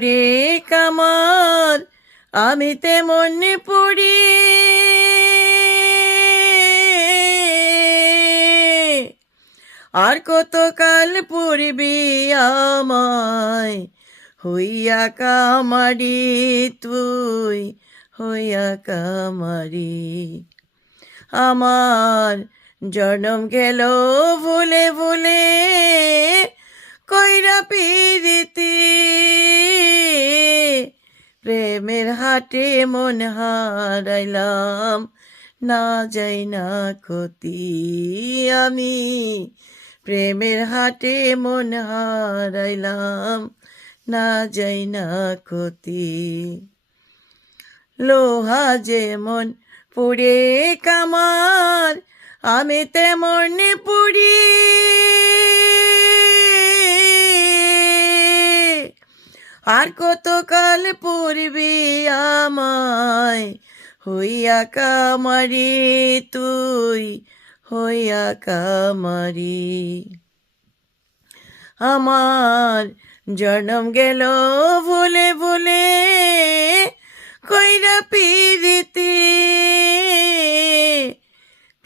রে কামার আমি তেমন পড়ি আর কতকাল পড়বি আমায় হইয়া কামারি তুই হইয়া কামারি আমার জনম গেল ভুলে ভুলে কইরা পিরিতি প্রেমের হাটে মন হারাইলাম না যাই না ক্ষতি আমি প্রেমের হাটে মন হারাইলাম না যাই না ক্ষতি লোহা যেমন পুড়ে কামার আমি তেমন পুড়ি আর কতকাল পড়বি আমায় হইয়া কামারি তুই হইয়া কামারি আমার জনম গেল ভুলে ভুলে কইরা পিরিতি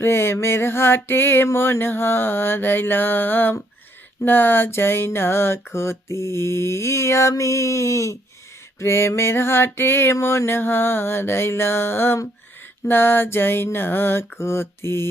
প্রেমের হাটে মন হারাইলাম না যাই না ক্ষতি আমি প্রেমের হাটে মন হারাইলাম না যাই না ক্ষতি